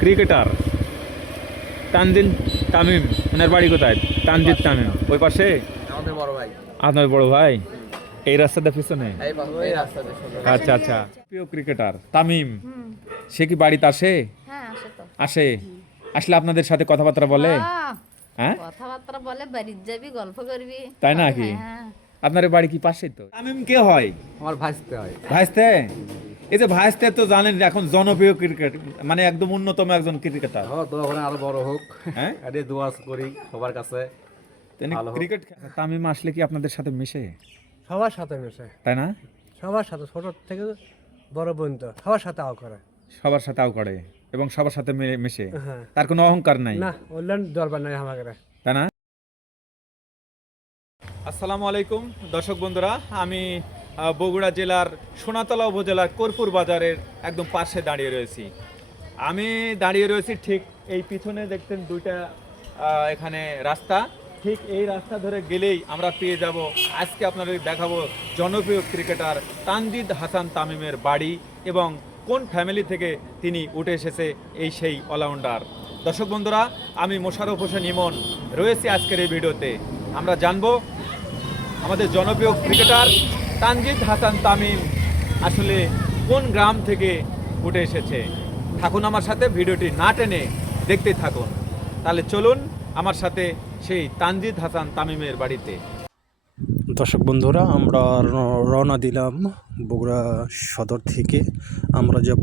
Cricketer Tanjin Tamim. ওনার বাড়ি কোথায়? তানজিদ তামিম। ওই পাশে? আমাদের বড় ভাই। আপনার বড় ভাই? এই রাস্তাটা পিছনে? আচ্ছা আচ্ছা। প্রিয় ক্রিকেটার তামিম সে কি বাড়িতে আসে? হ্যাঁ আসে আসলে আপনাদের সাথে কথাবার্তা বলে? হ্যাঁ? কথাবার্তা বলে বাড়ির যাবি গল্প করবি। তাই নাকি? হ্যাঁ আপনার বাড়ি কি পাশে তো? তামিম কে হয়? আমার ভাসতে হয়। ভাইস্তে? এই যে ভাইস্তে তো জানেন এখন জনপ্রিয় ক্রিকেট মানে একদম অন্যতম একজন ক্রিকেটার। ও দোয়া করে আরও বড় হোক। হ্যাঁ? আরে দোয়া করি সবার কাছে। তিনি। ক্রিকেট তামিম আসলে কি আপনাদের সাথে মিশে? সবার সাথে মেশে। তাই না? সবার সাথে ছোট থেকে বড় পর্যন্ত। সবার সাথে আও করে। সবার সাথে আও করে এবং সবার সাথে মিশে। হ্যাঁ। তার কোনো অহংকার নাই? না বললেন দরবার নাই আমাকে তাই না? আসসালামু আলাইকুম দর্শক বন্ধুরা আমি বগুড়া জেলার সোনাতলা উপজেলার কর্পুর বাজারের একদম পাশে দাঁড়িয়ে রয়েছি। আমি দাঁড়িয়ে রয়েছি ঠিক এই পিছনে দেখতেন দুইটা এখানে রাস্তা। ঠিক এই রাস্তা ধরে গেলেই আমরা পেয়ে যাব। আজকে আপনাদের দেখাবো জনপ্রিয় ক্রিকেটার তানজিদ হাসান তামিমের বাড়ি এবং কোন ফ্যামিলি থেকে তিনি উঠে এসেছে এই সেই অলরাউন্ডার। দর্শক বন্ধুরা, আমি মোশারফ হোসেন ইমন রয়েছি আজকের এই ভিডিওতে। আমরা জানব আমাদের জনপ্রিয় ক্রিকেটার তানজিদ হাসান তামিম আসলে কোন গ্রাম থেকে উঠে এসেছে? থাকুন আমার সাথে, ভিডিওটি না টেনে দেখতে থাকুন। তাহলে চলুন আমার সাথে সেই তানজিদ হাসান তামিমের বাড়িতে। দর্শক বন্ধুরা, আমরা রওনা দিলাম বগুড়া সদর থেকে। আমরা যাব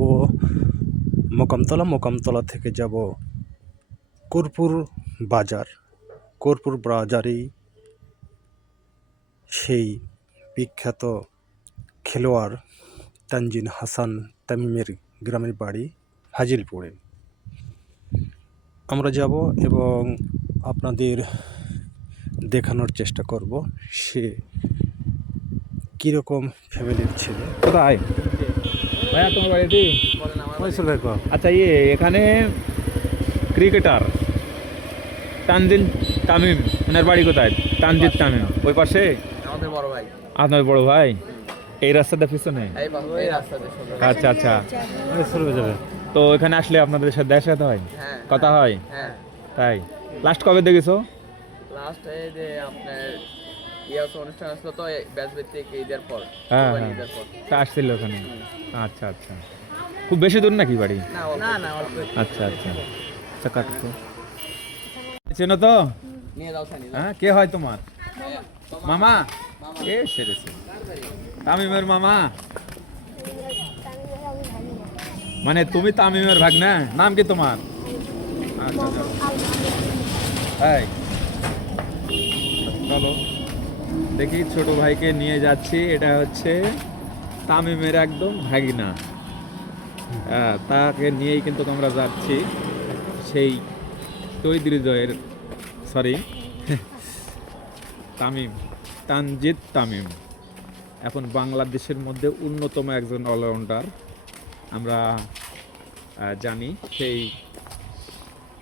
মোকামতলা। মোকামতলা থেকে যাব কর্পুর বাজার। কর্পুর বাজারেই সেই বিখ্যাত খেলোয়াড় তানজিন হাসান তামিমের গ্রামের বাড়ি হাজিলপুরে। আমরা যাব এবং আপনাদের দেখানোর চেষ্টা করব সে কীরকম ফ্যামিলির ছেলে। কোথায়? ভাইয়া তোমার বাড়িতে বলেন আমার আচ্ছা ইয়ে এখানে ক্রিকেটার তানজিন তামিম। ওনার বাড়ি কোথায়? তানজিদ তামিম। ওই পাশে? আমাদের বড় ভাই। আপনার বড় ভাই এই রাস্তাটা পিছনে? আচ্ছা আচ্ছা। তো এখানে আসলে আপনাদের সাথে দেখা সাথে হয়? হ্যাঁ কথা হয় হ্যাঁ? তাই? লাস্ট কবে দেখেছ? লাস্ট এই যে আপনার অনুষ্ঠান আসলো তো ব্যাচ ভিত্তিক ঈদের পর হ্যাঁ, হ্যাঁ। ঈদের তা আসছিল ওখানে? আচ্ছা আচ্ছা। খুব বেশি দূর নাকি বাড়ি? না না না অল্প। একটু। আচ্ছা আচ্ছা। আচ্ছা কাটতো চেনো তো? হ্যাঁ কে হয় তোমার? মামা এ সেরেছে? তামিমের মামা। মানে তুমি তামিমের ভাগ না নাম কি তোমার? আচ্ছা চলো। দেখি ছোট ভাইকে নিয়ে যাচ্ছি। এটা হচ্ছে তামিমের একদম ভাগিনা। হ্যাঁ, তাকে নিয়েই কিন্তু আমরা যাচ্ছি। সেই তৈদিজয়ের সরি তামিম তানজিদ তামিম। এখন বাংলাদেশের মধ্যে অন্যতম একজন অলরাউন্ডার। আমরা জানি সেই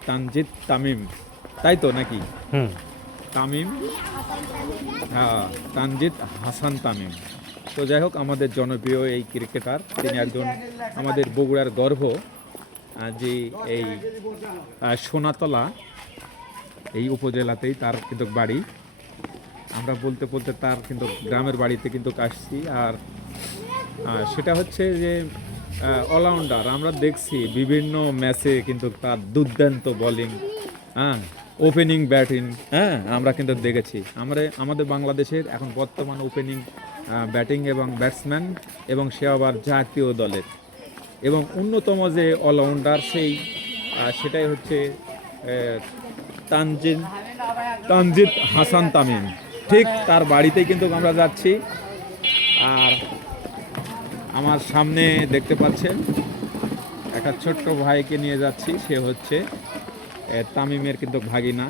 তানজিদ তামিম। তাই তো নাকি? হুম। তামিম? হ্যাঁ তানজিদ হাসান তামিম। তো যাই হোক আমাদের জনপ্রিয় এই ক্রিকেটার তিনি একজন আমাদের বগুড়ার গর্ভ যে এই সোনাতলা এই উপজেলাতেই তার কিন্তু বাড়ি। আমরা বলতে বলতে তার কিন্তু গ্রামের বাড়িতে কিন্তু আসছি আর সেটা হচ্ছে যে অলরাউন্ডার আমরা দেখছি বিভিন্ন ম্যাচে কিন্তু তার দুর্দান্ত বোলিং হ্যাঁ ওপেনিং ব্যাটিং হ্যাঁ আমরা কিন্তু দেখেছি। আমরা, আমাদের বাংলাদেশের এখন বর্তমান ওপেনিং ব্যাটিং এবং ব্যাটসম্যান এবং সে আবার জাতীয় দলের। এবং অন্যতম যে অলরাউন্ডার সেই সেটাই হচ্ছে তানজিন তানজিদ হাসান তামিম। ঠিক তার বাড়িতেই কিন্তু আমরা যাচ্ছি। আর আমার সামনে দেখতে পাচ্ছেন একটা ছোট্ট ভাইকে নিয়ে যাচ্ছি সে হচ্ছে তামিমের কিন্তু ভাগিনা।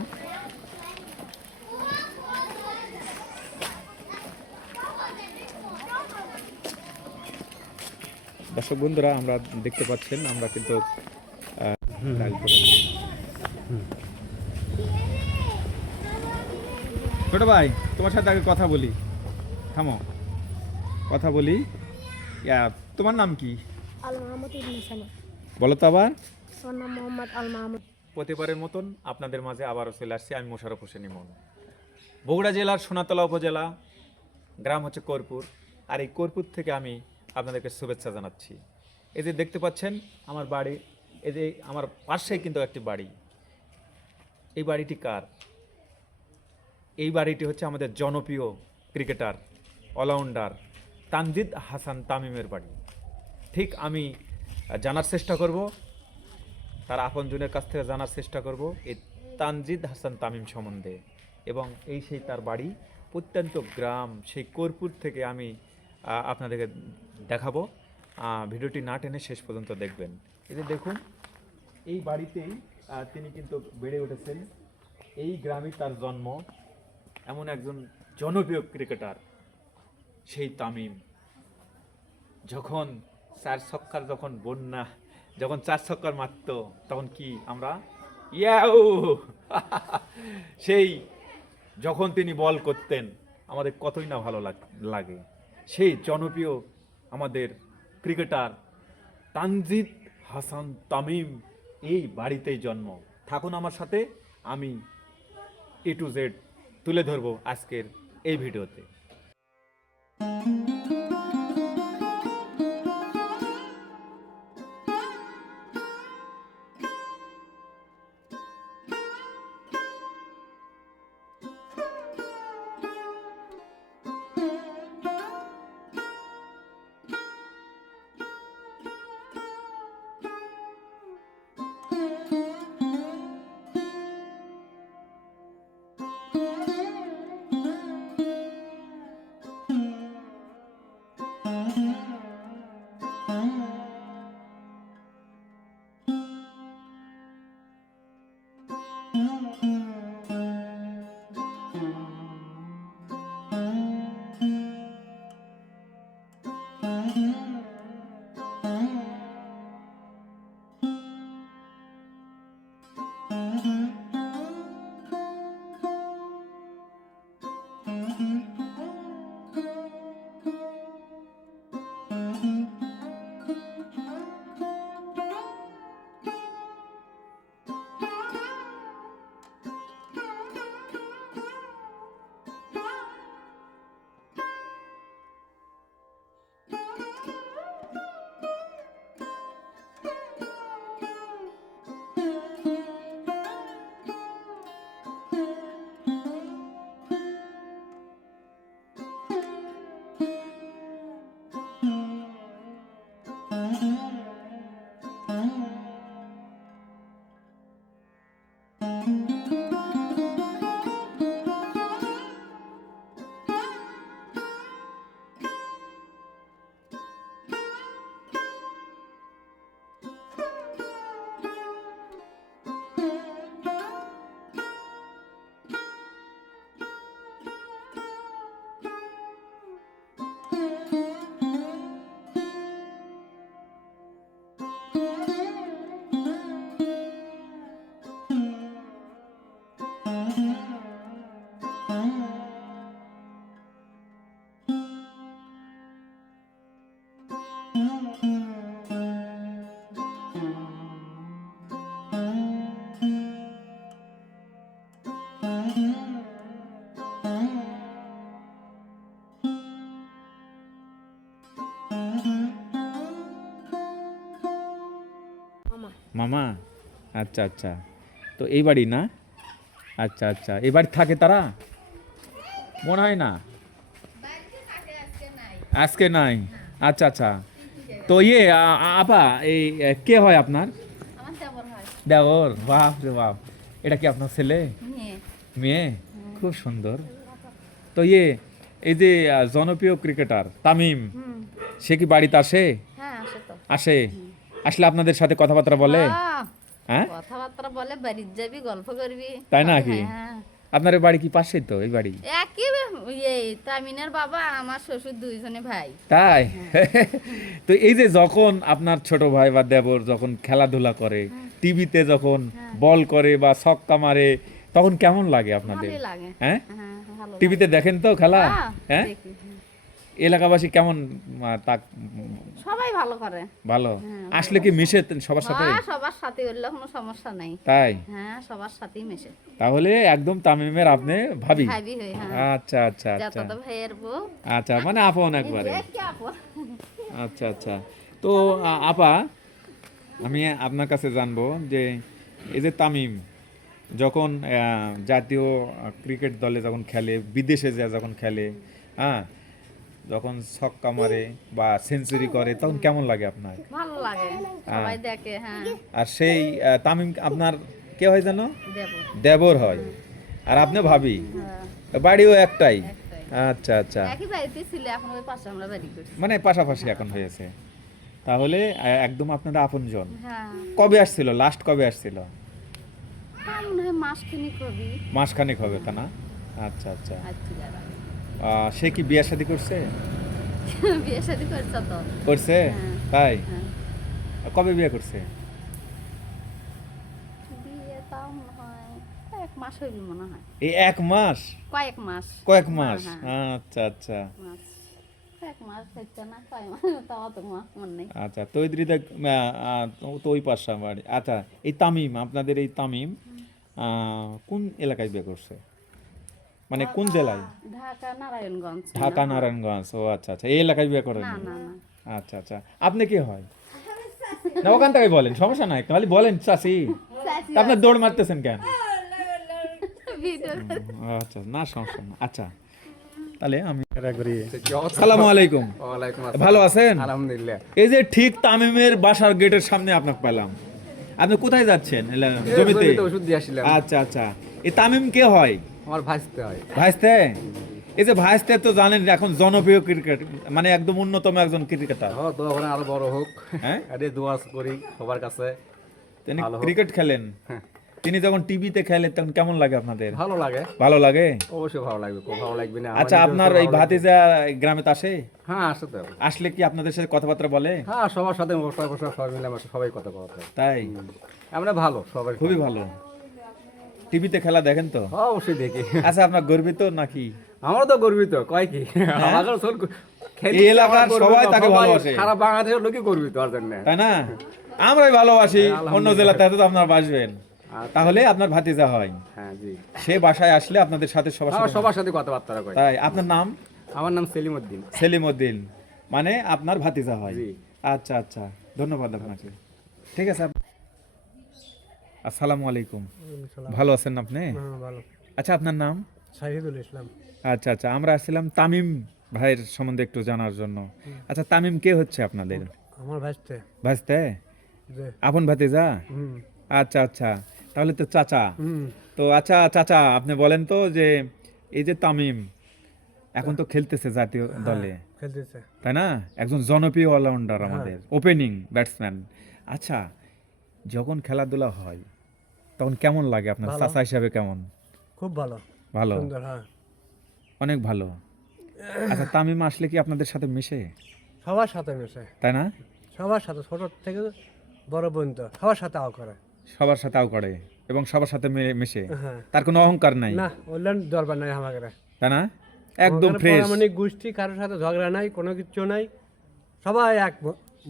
দর্শক বন্ধুরা আমরা দেখতে পাচ্ছেন আমরা কিন্তু আহ, কাজ করে নিই। ছোট ভাই তোমার সাথে আগে কথা বলি। থামো। কথা বলি। তোমার নাম কি? আল মাহমুদ বলো তো আবার। নাম মোহাম্মদ আল মাহমুদ প্রতিবারের মতন আপনাদের মাঝে আবারও চলে আসছি আমি মোশারফ হোসেন ইমন। বগুড়া জেলার সোনাতলা উপজেলা গ্রাম হচ্ছে কর্পুর। আর এই কর্পুর থেকে আমি আপনাদেরকে শুভেচ্ছা জানাচ্ছি। এই যে দেখতে পাচ্ছেন আমার বাড়ি এই যে আমার পাশেই কিন্তু একটি বাড়ি। এই বাড়িটি কার? এই বাড়িটি হচ্ছে আমাদের জনপ্রিয় ক্রিকেটার, অলরাউন্ডার তানজিদ হাসান তামিমের বাড়ি। ঠিক আমি জানার চেষ্টা করব, তার আপনজনের কাছ থেকে জানার চেষ্টা করব এই তানজিদ হাসান তামিম সম্বন্ধে। এবং এই সেই তার বাড়ি প্রত্যন্ত গ্রাম, সেই কর্পুর থেকে আমি আপনাদেরকে দেখাবো। ভিডিওটি না টেনে শেষ পর্যন্ত দেখবেন। যে দেখুন, এই বাড়িতেই তিনি কিন্তু বেড়ে উঠেছেন। এই গ্রামেই তার জন্ম। এমন একজন জনপ্রিয় ক্রিকেটার, সেই তামিম। যখন চার ছক্কার যখন বন্যা, যখন চার ছক্কার মারত তখন কি আমরা ইয়াও সেই যখন তিনি বল করতেন, আমাদের কতই না ভালো লাগে সেই জনপ্রিয় আমাদের ক্রিকেটার তানজিদ হাসান তামিম এই বাড়িতেই জন্ম। থাকুন আমার সাথে, আমি এ টু জেড তুলে ধরবো আজকের এই ভিডিওতে। মামা মামা আচ্ছা আচ্ছা তো এই বাড়ি না আচ্ছা আচ্ছা। এই বাড়ি থাকে তারা? মনে হয় না। আজকে নাই। আচ্ছা আচ্ছা। তো ইয়ে আপা এই কে হয় আপনার? দেওর বাপ রে বাপ। এটা কি আপনার ছেলে? মেয়ে। খুব সুন্দর। তো ইয়ে এই যে জনপ্রিয় ক্রিকেটার তামিম সে কি বাড়িতে আসে? হ্যাঁ আসে আসলে আপনাদের সাথে কথাবার্তা বলে? হ্যাঁ? কথাবার্তা বলে বাড়ির যাবি গল্প করবি। তাই নাকি? হ্যাঁ। আপনার বাড়ি কি পাশেই তো এই বাড়ি? একই ইয়ে তামিনের বাবা আমার শ্বশুর দুইজনে ভাই। তাই? তো এই যে যখন আপনার ছোট ভাই বা দেবর যখন খেলাধুলা করে টিভিতে যখন বল করে বা ছক্কা মারে তখন কেমন লাগে আপনাদের? হ্যাঁ? হ্যাঁ টিভিতে দেখেন তো খেলা? হ্যাঁ, হ্যাঁ? হ্যাঁ। এলাকাবাসী কেমন তা সবাই ভালো করে। ভালো? আসলে কি মিশে সবার সাথে? হ্যাঁ সবার সাথে উঠলে কোনো সমস্যা নাই। তাই? হ্যাঁ সবার সাথেই মেশে। তাহলে একদম তামিমের আপনি ভাবি? ভাবি হ্যাঁ। আচ্ছা আচ্ছা আচ্ছা। তো ভাইয়ের বউ। আচ্ছা মানে আপন একবারে। আচ্ছা আচ্ছা। তো আপা আমি আপনার কাছে জানব যে এই যে তামিম যখন জাতীয় ক্রিকেট দলে যখন খেলে বিদেশে যা যখন খেলে হ্যাঁ যখন ছক্কা মারে বা সেঞ্চুরি করে তখন কেমন লাগে আপনার? ভালো লাগে। সবাই দেখে হ্যাঁ। আর সেই তামিম আপনার কে হয় জানো দেব দেবর হয়। আর আপনি ভাবি? হ্যাঁ। বাড়িও একটাই। আচ্ছা আচ্ছা। একই বাড়িতে ছিল এখন ওই পাশে আমরা বাড়ি করছি। মানে পাশাপাশি এখন হয়েছে। তাহলে একদম আপনারা আপনজন। হ্যাঁ। কবে আসছিল? লাস্ট কবে আসছিল? মাসখানেক হবে। তা না? আচ্ছা আচ্ছা। আচ্ছা সে কি বিয়ে শাদী করছে? বিয়ে শাদি করছে তো। করছে? হ্যাঁ। তাই? হ্যাঁ। কবে বিয়ে করছে? মাস হইল মনে হয়। এই এক মাস? কয়েক মাস। কয়েক মাস? হ্যাঁ, আচ্ছা আচ্ছা। মাস মনে নেই। আচ্ছা তো তো ওই পাশা বাড়ি আচ্ছা এই তামিম আপনাদের এই তামিম আহ, কোন এলাকায় বিয়ে করছে? মানে কোন জেলায়? ঢাকা নারায়ণগঞ্জ। ঢাকা নারায়ণগঞ্জ ও আচ্ছা আচ্ছা এই এলাকায় বিয়ে করেন না না না। আচ্ছা আচ্ছা আপনি কি হয়? না ওখান থেকে বলেন সমস্যা নাই খালি বলেন চাষি তা আপনি দৌড় মারতেছেন কেন? আচ্ছা না সমস্যা না আচ্ছা। তাহলে আমি করি আসসালামু আলাইকুম। ভালো আছেন? আলহামদুলিল্লাহ। এই যে ঠিক তামিমের বাসার গেটের সামনে আপনাকে পেলাম। আপনি কোথায় যাচ্ছেন? জমিতে ওষুধ দিয়ে আসছিলাম। আচ্ছা আচ্ছা। এই তামিম কে হয়? আমার ভাসতে হয়। ভাইস্তে এই যে ভাইস্তে তো জানেন এখন জনপ্রিয় ক্রিকেট মানে একদম অন্যতম একজন ক্রিকেটার। ও দোয়া করেন আরও বড় হোক। হ্যাঁ? আরে দোয়া করি সবার কাছে। তিনি ক্রিকেট খেলেন? হ্যাঁ। তিনি যখন টিভিতে খেলেন তখন কেমন লাগে আপনাদের? ভালো লাগে। ভালো লাগে? অবশ্যই ভালো লাগবে ভালো লাগবে না। আচ্ছা আপনার এই ভাতিজা গ্রামে তো আসে? হ্যাঁ আসতে তো। আসলে কি আপনাদের সাথে কথাবার্তা বলে? হ্যাঁ সবার সাথে বসা বসা সবাই মিলে আমরা সবাই কথা বলতে তাই? আমরা ভালো সবাই খুবই ভালো। টিভিতে খেলা দেখেন তো? হ্যাঁ, অবশ্যই দেখি। আচ্ছা আপনার গর্বিত নাকি? আমরা তো গর্বিত কয় কি? আমাদের এই এলাকার সবাই তাকে ভালোবাসে। সারা বাংলাদেশের লোকই গর্বিত আর জন্য তাই না? আমরাই ভালোবাসি অন্য জেলাতে তো আপনার বাসবেন। তাহলে আপনার ভাতিজা হয়। হ্যাঁ জি। সে বাসায় আসলে আপনাদের সাথে সবার সাথে সবার সাথে কথাবার্তা কয় তাই আপনার নাম? আমার নাম সেলিম উদ্দিন সেলিম উদ্দিন মানে আপনার ভাতিজা হয়। জি। আচ্ছা আচ্ছা। ধন্যবাদ আপনাকে। ঠিক আছে আসসালামু আলাইকুম। ভালো আছেন আপনি? হ্যাঁ আচ্ছা আপনার নাম? শাহিদুল ইসলাম। আচ্ছা আচ্ছা আমরা আসছিলাম তামিম ভাইয়ের সম্বন্ধে একটু জানার জন্য। আচ্ছা তামিম কে হচ্ছে আপনাদের? আমার ভাইতে ভাজতে আপন ভাতিজা? আচ্ছা আচ্ছা তাহলে তো চাচা। হুম। তো আচ্ছা চাচা আপনি বলেন তো যে এই যে তামিম এখন তো খেলতেছে জাতীয় দলে। খেলতেছে। তাই না? একজন জনপ্রিয় অলরাউন্ডার আমাদের। ওপেনিং ব্যাটসম্যান আচ্ছা যখন খেলাধুলা হয় তখন কেমন লাগে আপনার। চাচা হিসাবে কেমন? খুব ভালো। ভালো? সুন্দর হ্যাঁ। অনেক ভালো। আচ্ছা তামিম আসলে কি আপনাদের সাথে মিশে? সবার সাথে মেশে। তাই না? সবার সাথে ছোট থেকে বড় পর্যন্ত। সবার সাথে আও করে। সবার সাথে আও করে এবং সবার সাথে মিশে। হ্যাঁ। তার কোনো অহংকার নাই? না ওলেন দরবার নাই আমাকে তাই না? একদম ফ্রেশ মানে গোষ্ঠী কারোর সাথে ঝগড়া নাই কোনো কিছু নাই। সবাই এক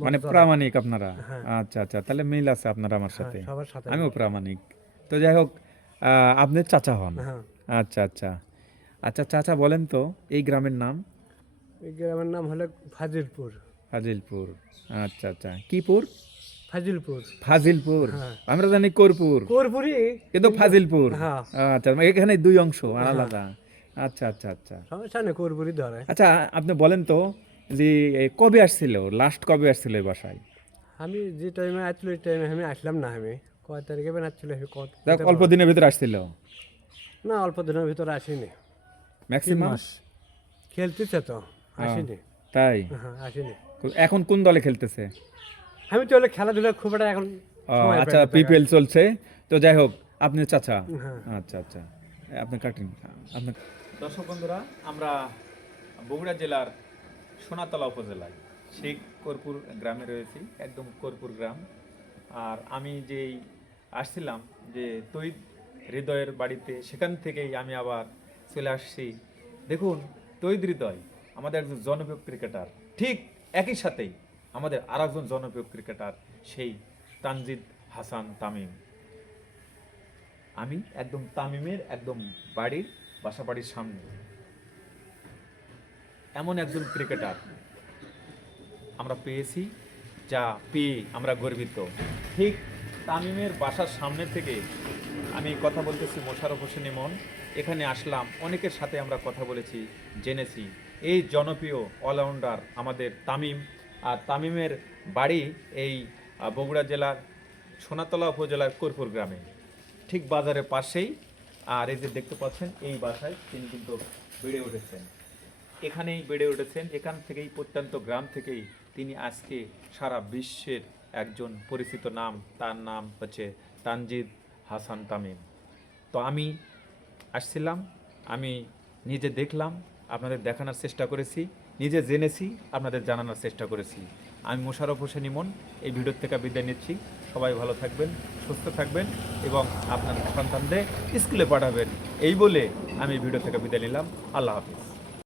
মানে প্রামাণিক আপনারা? হ্যাঁ। আচ্ছা আচ্ছা তাহলে মিল আছে আপনারা আমার হ্যাঁ, সাথে। আমিও প্রামাণিক। তো যাই হোক আপনি চাচা হন। হ্যাঁ। আচ্ছা আচ্ছা। আচ্ছা চাচা বলেন তো এই গ্রামের নাম? এই গ্রামের নাম হলো ফাজিলপুর। ফাজিলপুর। আচ্ছা আচ্ছা। কিপুর ফাজিলপুর। ফাজিলপুর। আমরা জানি করপুর। কোরপুরি কিন্তু ফাজিলপুর। আচ্ছা এখানে দুই অংশ আলাদা। আচ্ছা আচ্ছা আচ্ছা। সমস্যা নেই কোরপুরি ধরে। আচ্ছা আপনি বলেন তো যে কবে আসছিল? লাস্ট কবে আসছিল এই বাসায়? আমি যে টাইমে আসছিল ওই টাইমে আমি আসলাম না আমি। কয় তারিখে বের আসছিল আমি কত অল্প দিনের ভিতরে আসছিল। না অল্প দিনের ভিতরে আসিনি। ম্যাক্সিমাম খেলতেছে তো আসিনি। তাই? হ্যাঁ আসিনি। এখন কোন দলে খেলতেছে? আমি তো হলে খেলাধুলা খুব একটা এখন আচ্ছা পিপিএল চলছে। তো যাই হোক আপনি চাচা। হ্যাঁ। আচ্ছা আচ্ছা। এ, আপনি কাটিন আপনি দর্শক বন্ধুরা আমরা বগুড়া জেলার সোনাতলা উপজেলায়। সেই কর্পুর গ্রামে রয়েছি, একদম কর্পুর গ্রাম। আর আমি যেই আসছিলাম যে তৈদ হৃদয়ের বাড়িতে, সেখান থেকেই আমি আবার চলে আসছি। দেখুন তৈদ হৃদয় আমাদের একজন জনপ্রিয় ক্রিকেটার। ঠিক একই সাথেই আমাদের আর একজন জনপ্রিয় ক্রিকেটার, সেই তানজিদ হাসান তামিম। আমি একদম তামিমের একদম বাড়ির বাসা বাড়ির সামনে। এমন একজন ক্রিকেটার আমরা পেয়েছি যা পেয়ে আমরা গর্বিত। ঠিক তামিমের বাসার সামনে থেকে আমি কথা বলতেছি মোশারফ হোসেন ইমন এখানে আসলাম, অনেকের সাথে আমরা কথা বলেছি, জেনেছি। এই জনপ্রিয় অলরাউন্ডার আমাদের তামিম। আর তামিমের বাড়ি এই বগুড়া জেলার সোনাতলা উপজেলার কর্পুর গ্রামে। ঠিক বাজারের পাশেই। আর এই যে দেখতে পাচ্ছেন, এই বাসায় তিনি কিন্তু বেড়ে উঠেছেন। এখানেই বেড়ে উঠেছেন। এখান থেকেই প্রত্যন্ত গ্রাম থেকেই তিনি আজকে সারা বিশ্বের একজন পরিচিত নাম। তার নাম হচ্ছে তানজিদ হাসান তামিম। তো আমি আসছিলাম, আমি নিজে দেখলাম, আপনাদের দেখানোর চেষ্টা করেছি, নিজে জেনেছি, আপনাদের জানানোর চেষ্টা করেছি। আমি মোশারফ হোসেন ইমন, এই ভিডিওর থেকে বিদায় নিচ্ছি। সবাই ভালো থাকবেন, সুস্থ থাকবেন এবং আপনার সন্তানদের স্কুলে পাঠাবেন। এই বলে আমি ভিডিও থেকে বিদায় নিলাম। আল্লাহ হাফিজ।